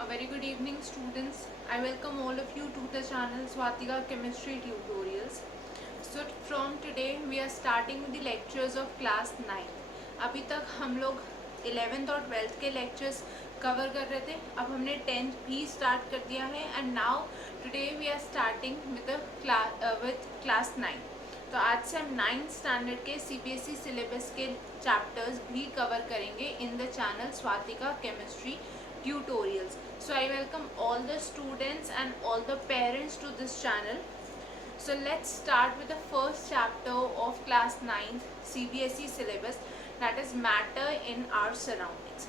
A very good evening, students. I welcome all of you to the channel Swatika Chemistry Tutorials. So from today we are starting with the lectures of class 9. अभी तक हम लोग 11th और 12th के lectures cover कर रहे थे. अब हमने 10th भी स्टार्ट कर दिया है and now today we are starting with class 9. तो आज से हम 9th स्टैंडर्ड के CBSE सिलेबस के चैप्टर्स भी कवर करेंगे in the channel Swatika chemistry tutorials. So I welcome all the students and all the parents to this channel. So let's start with the first chapter of class 9th CBSE syllabus, that is matter in our surroundings.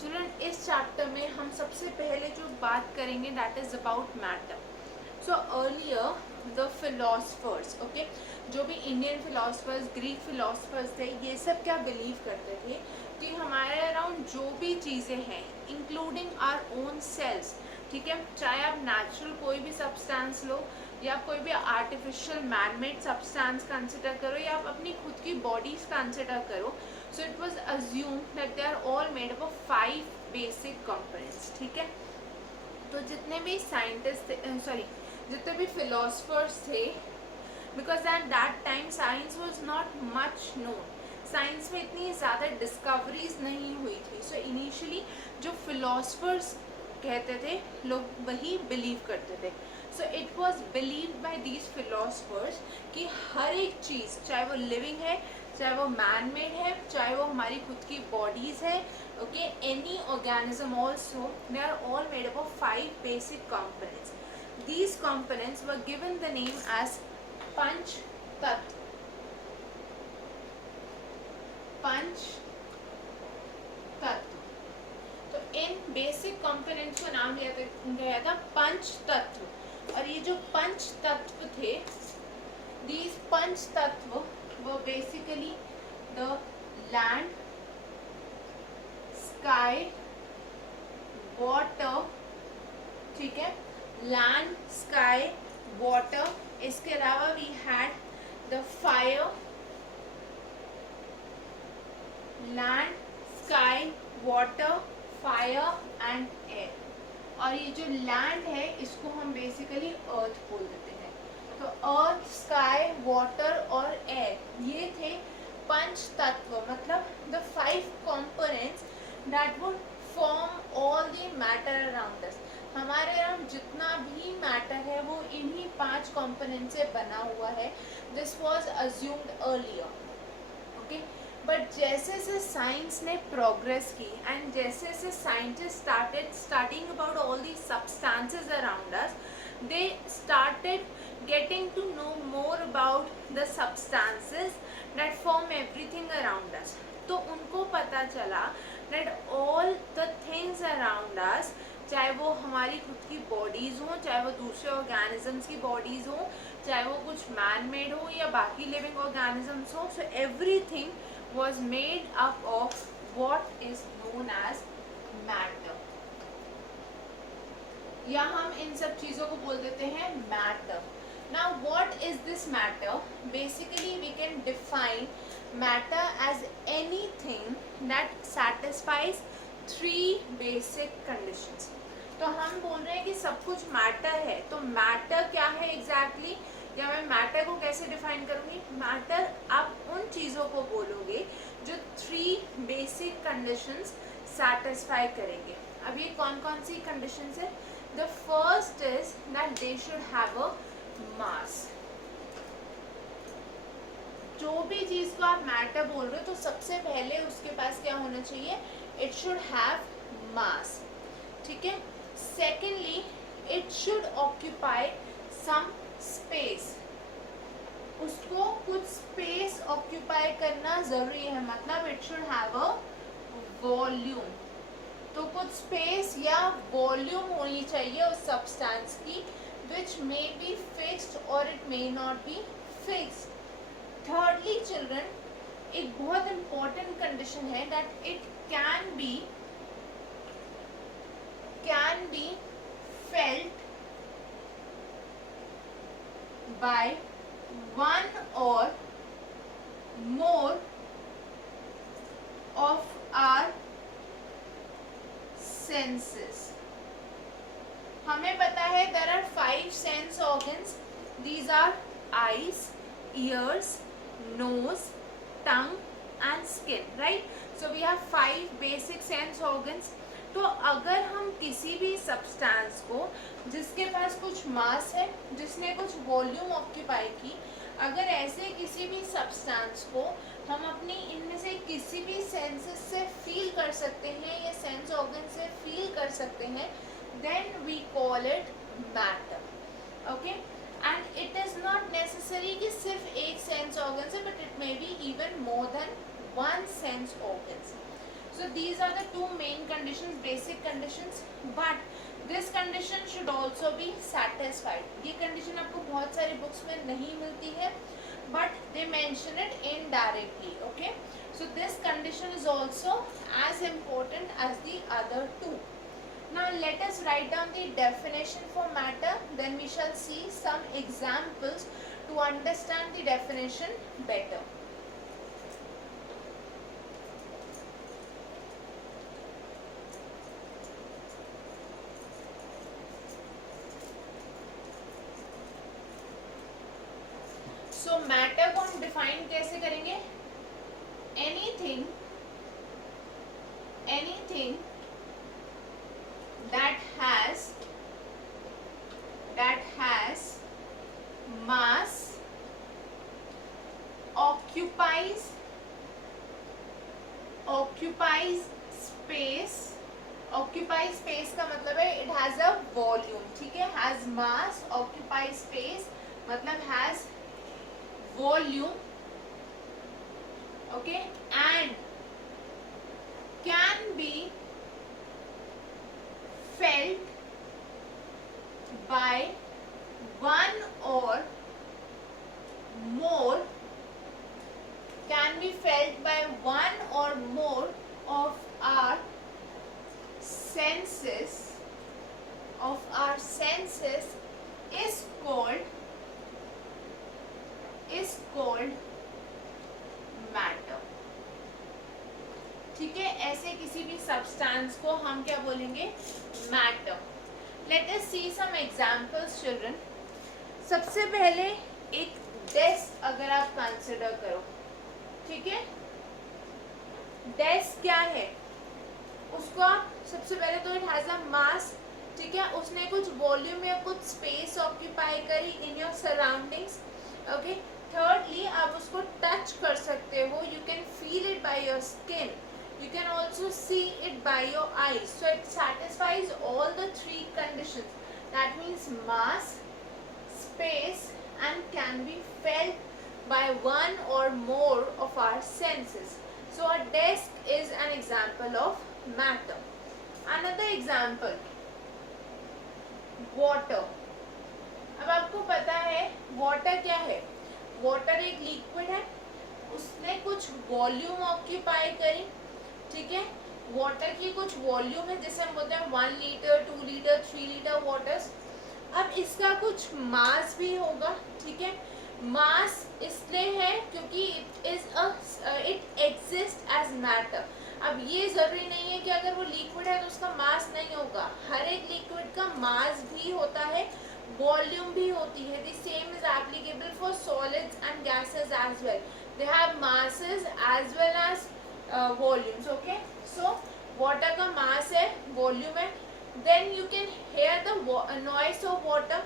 Children, इस chapter में हम सबसे पहले जो बात करेंगे that is about matter. So earlier the philosophers, okay, जो भी इंडियन फिलोसफर्स, ग्रीक फिलोसफर्स थे, ये सब क्या बिलीव करते थे कि हमारे अराउंड जो भी चीज़ें हैं इंक्लूडिंग आवर ओन सेल्स, ठीक है, चाहे आप नेचुरल कोई भी सब्सटेंस लो या कोई भी आर्टिफिशियल मैनमेड सब्सटेंस कंसिडर करो या आप अपनी खुद की बॉडीज कंसिडर करो, so it was assume that they are all made up of 5 basic components. ठीक है, तो जितने भी साइंटिस्ट थे, जितने भी फिलोसफर्स थे, because at that time science was not much known, science में इतनी ज़्यादा डिस्कवरीज नहीं हुई थी. सो इनिशियली जो फिलोसफर्स कहते थे लोग वही बिलीव करते थे. So it was believe by these philosophers कि हर एक चीज़, चाहे वो लिविंग है, चाहे वो मैन मेड है, चाहे वो हमारी खुद की बॉडीज़ है, okay, any organism also, they are all made up of 5 basic components. These components were given the name as panch tattva. Panch तत्व. तो इन बेसिक कंपोनेंट्स को नाम दिया गया था पंच तत्व. और ये जो पंच तत्व थे, these पंच तत्व were basically the land, sky, water, ठीक है, लैंड, स्काई, वाटर. इसके अलावा we had the fire, land, sky, water, fire and air. और ये जो लैंड है इसको हम बेसिकली अर्थ बोल देते हैं. तो अर्थ, स्काई, वाटर और एयर, ये थे पंच तत्व, मतलब the 5 components that would form all the matter around us. हमारे अराउंड जितना भी मैटर है वो इन्हीं 5 कंपोनेंट से बना हुआ है. This was assumed earlier, okay. But जैसे जैसे साइंस ने प्रोग्रेस की एंड जैसे जैसे scientist starting about all the substances around us, they started getting to know more about the substances that form everything around us. तो उनको पता चला that all the things around us, चाहे वो हमारी खुद की बॉडीज़ हों, चाहे वो दूसरे ऑर्गेनिजम्स की बॉडीज़ हों, चाहे वो कुछ मैन मेड हो या बाकी लिविंग ऑर्गेनिजम्स हो, so everything was made up of what is known as matter. या हम इन सब चीज़ों को बोल देते हैं matter. Now what is this matter? Basically we can define matter as anything that satisfies 3 basic conditions. तो हम बोल रहे हैं कि सब कुछ मैटर है, तो मैटर क्या है एग्जैक्टली, या मैं मैटर को कैसे डिफाइन करूँगी. मैटर आप उन चीज़ों को बोलोगे जो 3 बेसिक कंडीशंस सेटिस्फाई करेंगे. अब ये कौन कौन सी कंडीशंस है. The first is that they should have a mass. जो भी चीज को आप मैटर बोल रहे हो तो सबसे पहले उसके पास क्या होना चाहिए, इट शुड हैव मास. ठीक है. Secondly it should occupy some space. उसको कुछ स्पेस ऑक्यूपाई करना जरूरी है, मतलब it should have a volume. तो कुछ स्पेस या वॉल्यूम होनी चाहिए उस सब्सटेंस की, which may be fixed or it may not be fixed. Thirdly, children, एक बहुत important condition है that it can be felt by one or more of our senses. हमें पता है there are 5 sense organs. These are eyes, ears, nose, tongue and skin, right. So we have 5 basic sense organs. तो अगर हम किसी भी substance को जिसके पास कुछ मास है, जिसने कुछ वॉल्यूम ऑक्यूपाई की, अगर ऐसे किसी भी सब्सटेंस को हम अपनी इनमें से किसी भी सेंसेस से फील कर सकते हैं या सेंस ऑर्गन से फील कर सकते हैं, then we call it matter. Okay. And it is not necessary कि सिर्फ एक सेंस ऑर्गन से, but it may be even more than one sense organs. So these are the two main conditions, basic conditions, but this condition should also be satisfied. ये condition आपको बहुत सारी books में नहीं मिलती है, but they mention it indirectly. Okay, so this condition is also as important as the other two. Now let us write down the definition for matter, then we shall see some examples to understand the definition better. So matter को हम define कैसे करेंगे? Anything that has mass occupies space का मतलब है it has a volume. ठीक है, has mass, occupies space मतलब has volume. Okay, and can be felt by one or more of our senses is called matter. ठीक है, ऐसे किसी भी सब्सटेंस को हम क्या बोलेंगे? मैटर. लेट अस सी सम एग्जांपल्स चिल्ड्रन. सबसे पहले एक डेस्क अगर आप कंसिडर करो, ठीक है, डेस्क क्या है? उसको आप सबसे पहले तो इट हैज अ मास. ठीक है, उसने कुछ वॉल्यूम या कुछ स्पेस ऑक्यूपाई करी in your surroundings. Okay. Thirdly आप उसको टच कर सकते हो. You can feel it by your skin. You can also see it by your eyes. So it satisfies all the three conditions. That means mass, space, and can be felt by one or more of our senses. So a desk is an example of matter. Another example, water. अब आपको पता है water क्या है? Water एक liquid है, उसने कुछ वॉल्यूम ऑक्यूपाई करी. ठीक है, वाटर की कुछ वॉल्यूम है, जैसे हम बोलते हैं 1 लीटर, 2 लीटर, 3 लीटर वाटर्स. अब इसका कुछ मास भी होगा. ठीक है, मास इसलिए है क्योंकि इट एग्जिस्ट एज मैटर. अब ये जरूरी नहीं है कि अगर वो लिक्विड है तो उसका मास नहीं होगा. हर एक लिक्विड का मास भी होता है, वॉल्यूम भी होती है. The same is applicable for solids and gases as well. They have masses as well as volumes. Okay, so water का मास है, वॉल्यूम है. Then you can hear the noise of water.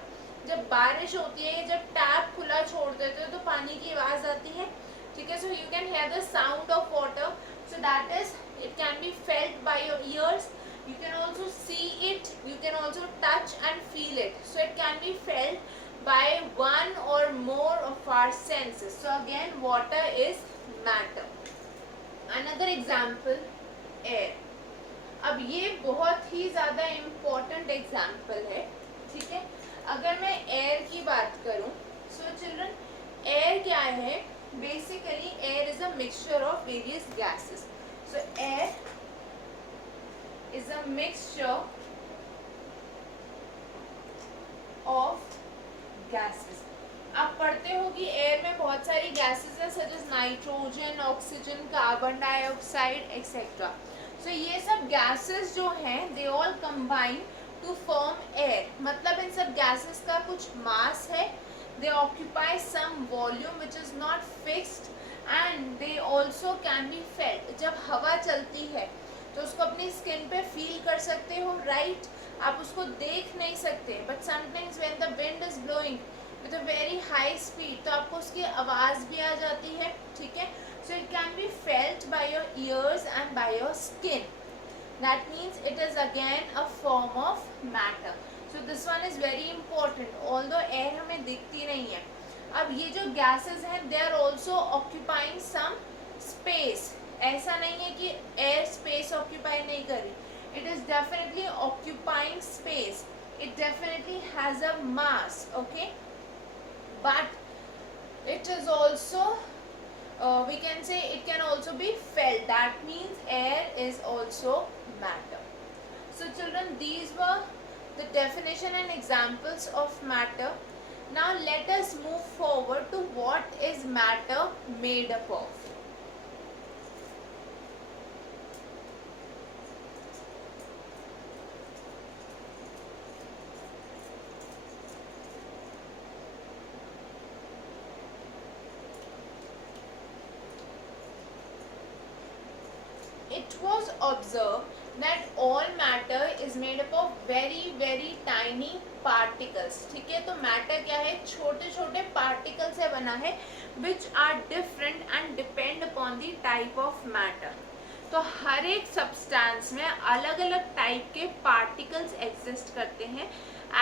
जब बारिश होती है, जब टैप खुला छोड़ देते हो तो पानी की आवाज आती है. ठीक है, so you can hear the sound of water. So that is it can be felt by your ears. You can also see it, you can also touch and feel it. So it can be felt by one or more of our senses. So again, water is matter. Another example, air. अब ये बहुत ही ज़्यादा important example है. ठीक है, अगर मैं air की बात करूँ, सो चिल्ड्रन, एयर क्या है? Basically air is a mixture of various gases. So air is a mixture of gases. आप पढ़ते हो कि एयर में बहुत सारी गैसेस हैं, such as nitrogen, oxygen, carbon dioxide etcetera. So ये सब गैसेस जो हैं, they all combine to form air, मतलब इन सब गैसेस का कुछ मास है, they occupy some volume which is not fixed and they also can be felt. जब हवा चलती है तो उसको अपनी स्किन पे फील कर सकते हो, राइट? आप उसको देख नहीं सकते, but sometimes when the wind is blowing with a very high speed तो आपको उसकी आवाज़ भी आ जाती है, ठीक है? So it can be felt by your ears and by your skin. That means it is again a form of matter. So this one is very important. Although air हमें दिखती नहीं है. अब ये जो gases हैं, they are also occupying some space. ऐसा नहीं है कि air space occupy नहीं कर रही. It is definitely occupying space. It definitely has a mass, okay? But it is also we can say it can also be felt. That means air is also matter. So children, these were the definition and examples of matter. Now let us move forward to what is matter made up of. It was observed that all matter is made up of very tiny particles. ठीक है, तो matter क्या है? छोटे छोटे particles से बना है which are different and depend upon the type of matter. तो हर एक substance में अलग अलग type के particles exist करते हैं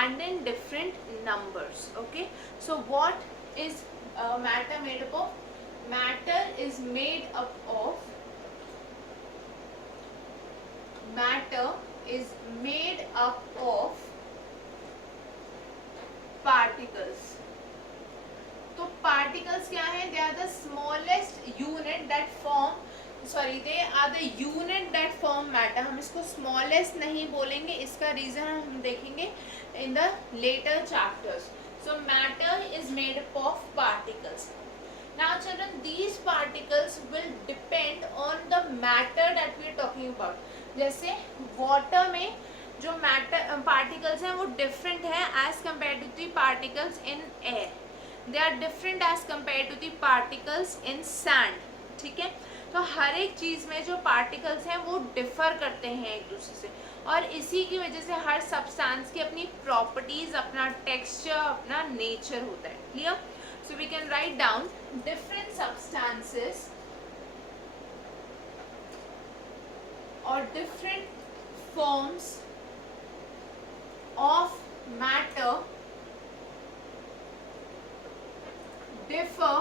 and in different numbers. Okay, so what is matter made up of? Matter is made up of particles. तो particles क्या है? They are the smallest unit that form matter. हम इसको smallest नहीं बोलेंगे, इसका reason हम देखेंगे in the later chapters. So matter is made up of particles. Now children, these particles will depend on the matter that we are talking about. जैसे water में जो matter particles हैं वो different है as compared to the particles in air. They are different as compared to the particles in sand. ठीक है, तो हर एक चीज़ में जो particles हैं वो differ करते हैं एक दूसरे से, और इसी की वजह से हर substance की अपनी properties, अपना texture, अपना nature होता है. Clear? So we can write down different substances or different forms of matter differ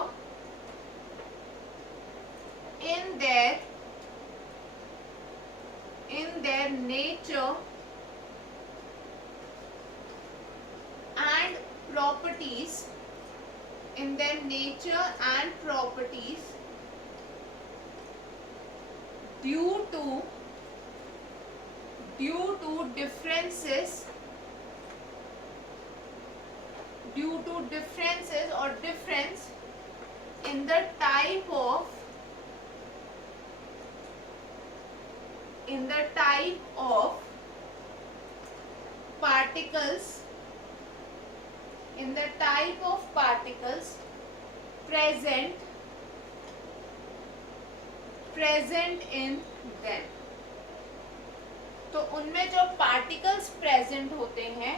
in their nature and properties, due to differences or difference in the type of particles present in them. तो उनमें जो particles present होते हैं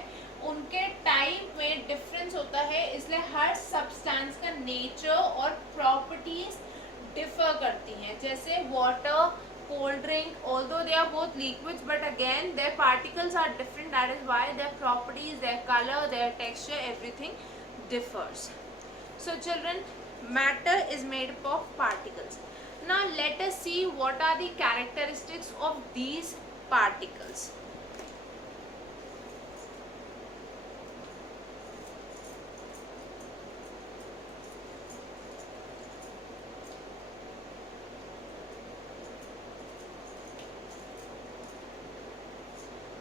उनके type में difference होता है, इसलिए हर सब्सटेंस का नेचर और प्रॉपर्टीज डिफर करती हैं. जैसे water, cold drink, although they are both liquids but again their particles are different. That is why their properties, their colour, their texture, everything differs. So children, matter is made up of particles. Now let us see what are the characteristics of these particles.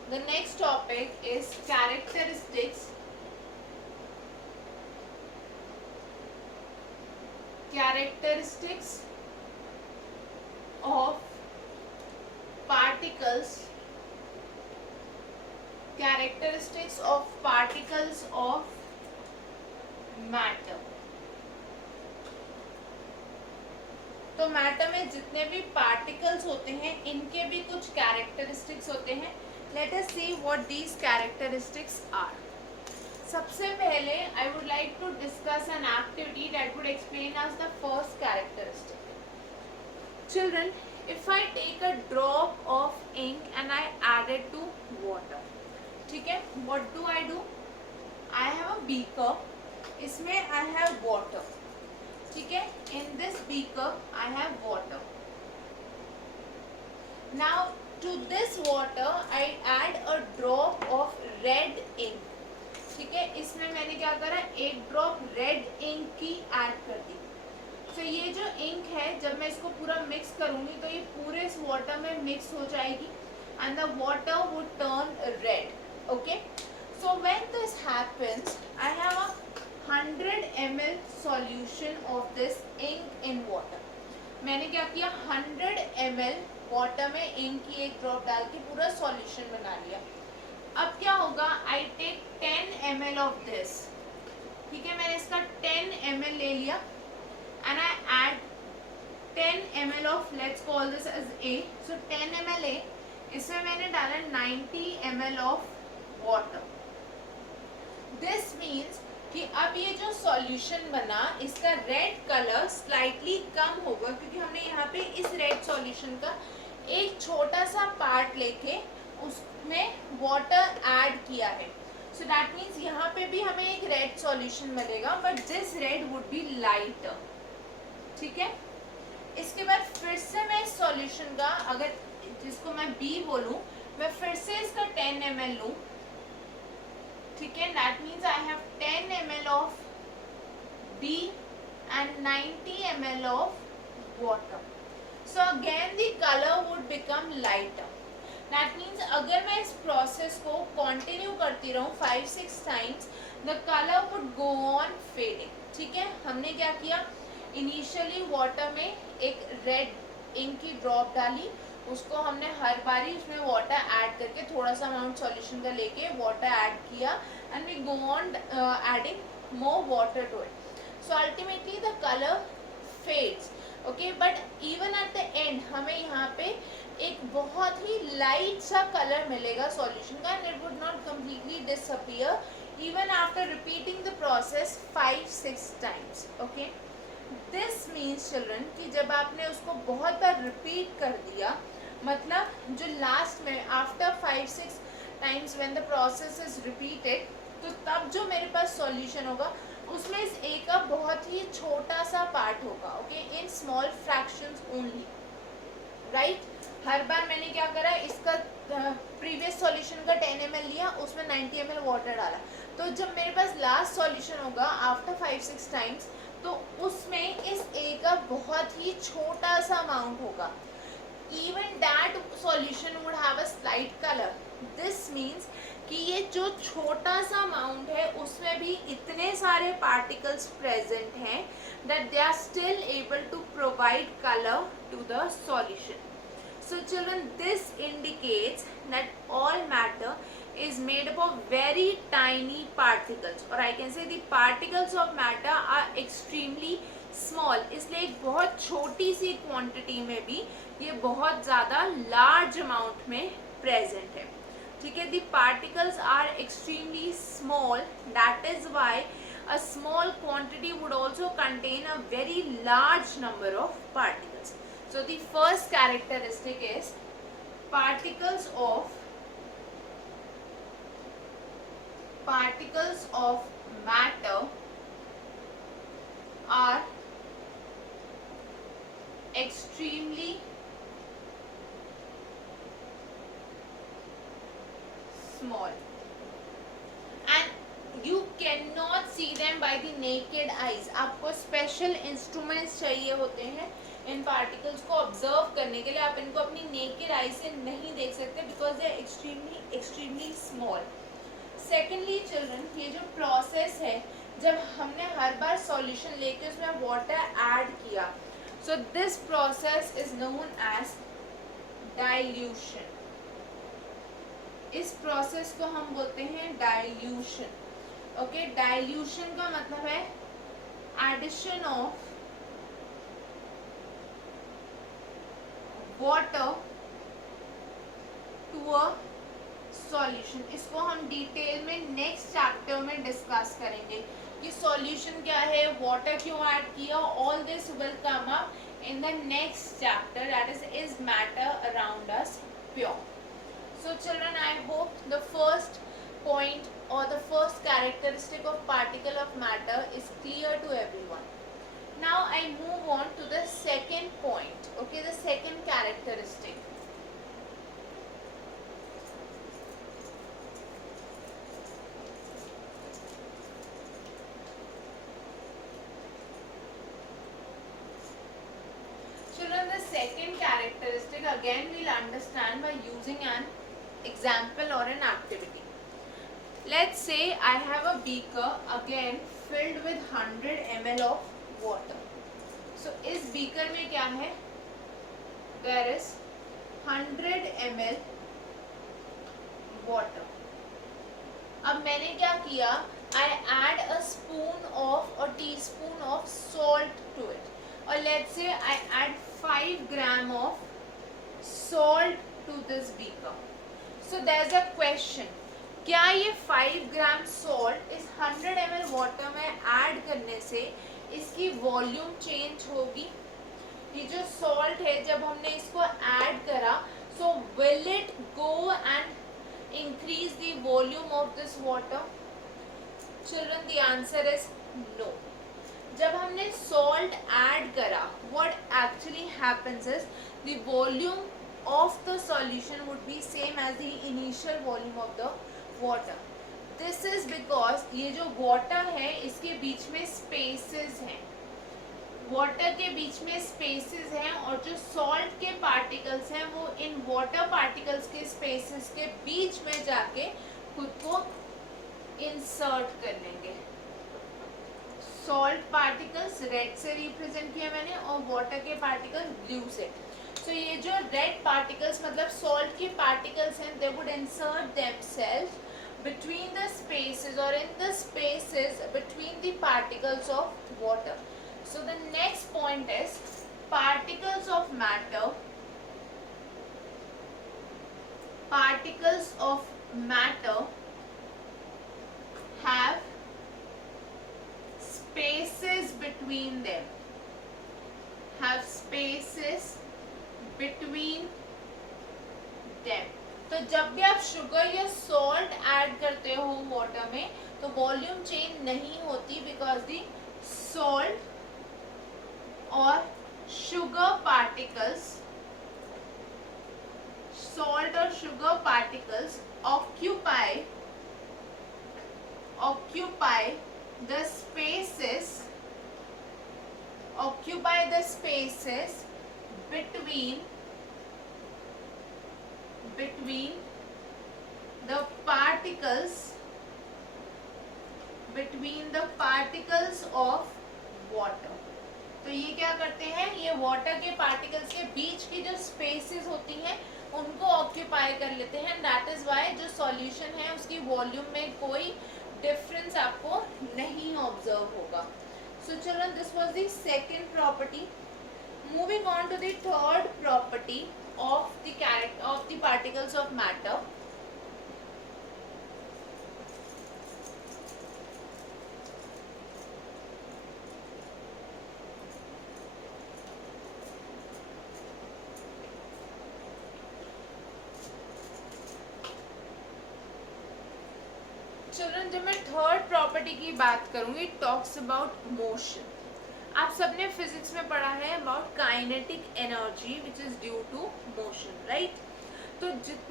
The next topic is characteristics of particles characteristics of particles of matter. तो matter में जितने भी particles होते हैं इनके भी कुछ characteristics होते हैं। Let us see what these characteristics are. सबसे पहले I would like to discuss an activity that would explain us the first characteristic. Children, if I take a drop of ink and I add it to water, ठीक है, what do? I have a beaker, इसमें I have water, ठीक है, in this beaker I have water. Now to this water I add a drop of red ink, ठीक है, इसमें मैंने क्या करा, एक ड्रॉप रेड इंक की ऐड कर दी। तो ये जो इंक है जब मैं इसको पूरा मिक्स करूंगी तो ये पूरे इस वाटर में मिक्स हो जाएगी and the water would turn red. Okay, so when this happens I have a 100 ml solution of this ink in water. मैंने क्या किया, 100 ml वाटर में इंक की एक ड्रॉप डाल के पूरा सॉल्यूशन बना लिया। अब क्या होगा, I take 10 ml of this, ठीक है, मैंने इसका 10 ml ले लिया and I add 10 ml of, let's call this as A, so 10 ml A, इसमें मैंने डाला 90 ml of water. This means कि अब ये जो सॉल्यूशन बना इसका रेड कलर स्लाइटली कम होगा क्योंकि हमने यहाँ पे इस रेड सॉल्यूशन का एक छोटा सा पार्ट लेके उसमें वाटर ऐड किया है। सो दैट मीन्स यहाँ पे भी हमें एक रेड सॉल्यूशन मिलेगा but this red would be lighter, ठीक है। इसके बाद फिर से मैं इस सॉल्यूशन का, अगर जिसको मैं B बोलूं, मैं फिर से इसका 10 ml लूं, ठीक है, that means I have 10 ml of B and 90 ml of water. So again the colour would become lighter. That means अगर मैं इस प्रोसेस को कंटिन्यू करती रहूं 5-6 times, the colour would go on fading, ठीक है। हमने क्या किया, इनिशियली वाटर में एक रेड इंक की ड्रॉप डाली, उसको हमने हर बारी उसमें वाटर ऐड करके थोड़ा सा अमाउंट सॉल्यूशन का लेके वाटर ऐड किया and we go on adding more water to it. So ultimately the colour fades, okay, but even at the end हमें यहाँ पे एक बहुत ही लाइट सा कलर मिलेगा सॉल्यूशन का and it would not completely disappear even after repeating the process 5-6 times. Okay, this means children कि जब आपने उसको बहुत बार रिपीट कर दिया, मतलब जो लास्ट में after 5-6 times when the process is repeated, तो तब जो मेरे पास सॉल्यूशन होगा उसमें इस ए का बहुत ही छोटा सा पार्ट होगा, okay, in small fractions only, right. हर बार मैंने क्या करा, इसका प्रीवियस सॉल्यूशन का 10 ml लिया, उसमें 90 ml वाटर डाला, तो जब मेरे पास लास्ट सॉल्यूशन होगा आफ्टर 5-6 टाइम्स तो उसमें इस ए का बहुत ही छोटा सा अमाउंट होगा। Even that solution would have a slight colour. This means कि ये जो छोटा सा अमाउंट है उसमें भी इतने सारे पार्टिकल्स प्रेजेंट हैं that they are still able to provide colour to the solution. So children, this indicates that all matter is made up of very tiny particles, or I can say the particles of matter are extremely small. इसलिए एक बहुत छोटी सी quantity में भी ये बहुत ज़्यादा large amount में प्रेजेंट है, ठीक है। The particles are extremely small, that is why a small quantity would also contain a very large number of particles. So the first characteristic is particles of matter are extremely small and you cannot see them by the naked eyes. आपको special instruments चाहिए होते हैं इन particles को observe करने के लिए। आप इनको अपनी नेकेड आई से नहीं देख सकते because they are extremely small. Secondly children, ये जो प्रोसेस है जब हमने हर बार सॉल्यूशन लेके उसमें वाटर ऐड किया, so this process is known as dilution. इस प्रोसेस को हम बोलते हैं डाइल्यूशन। ओके, डाइल्यूशन का मतलब है addition of water to a solution. इसको हम डिटेल में नेक्स्ट चैप्टर में डिस्कस करेंगे कि सॉल्यूशन क्या है, वाटर क्यों ऐड किया, all this will come up in the next chapter, that is matter around us pure. So children, I hope the first point or the first characteristic of particle of matter is clear to everyone. Now I move on to the second point. Okay, the second characteristic. Children, the second characteristic again we'll understand by using an example or an activity. Let's say I have a beaker again filled with 100 ml of water. So इस beaker में क्या है? There is 100 ml water. अब मैंने क्या किया? I add a spoon of or teaspoon of salt to it. Or let's say I add 5 gram of salt to this beaker. So there's a question. क्या ये 5 ग्राम salt इस 100 ml water में add करने से इसकी वॉल्यूम चेंज होगी? ये जो सॉल्ट है जब हमने इसको ऐड करा, so will it go and increase the volume of this water? Children, the answer is no. जब हमने सॉल्ट ऐड करा, what actually happens is the volume of the solution would be same as the initial volume of the water. This is because ये जो water है इसके बीच में spaces हैं, water के बीच में स्पेसेस हैं, और जो सॉल्ट के पार्टिकल्स हैं वो इन वाटर पार्टिकल्स के स्पेसेस के बीच में जाके खुद को इंसर्ट कर लेंगे. सॉल्ट पार्टिकल्स रेड से रिप्रेजेंट किया मैंने और वाटर के पार्टिकल्स ब्लू से. सो ये जो रेड पार्टिकल्स मतलब सॉल्ट के पार्टिकल्स हैं, they would insert themselves between the spaces or in the spaces between the particles of water. So the next point is particles of matter. Particles of matter have spaces between them. Have spaces between them. तो जब भी आप sugar या salt add करते हो water में तो volume change नहीं होती, बिकॉज दी सॉल्ट और sugar particles occupy the spaces between the particles of water. तो ये क्या करते हैं, ये वाटर के पार्टिकल्स के बीच की जो स्पेसेस होती हैं उनको ऑक्यूपाई कर लेते हैं. दैट इज वाई जो सॉल्यूशन है उसकी वॉल्यूम में कोई डिफरेंस आपको नहीं ऑब्जर्व होगा. So children, this was the second property. Moving on to the third property of the particles of matter. Children, जब मैं थर्ड प्रॉपर्टी की बात करूंगी, टॉक्स अबाउट मोशन. आप सबने फिजिक्स में पढ़ा है about kinetic energy which is due to motion, right? तो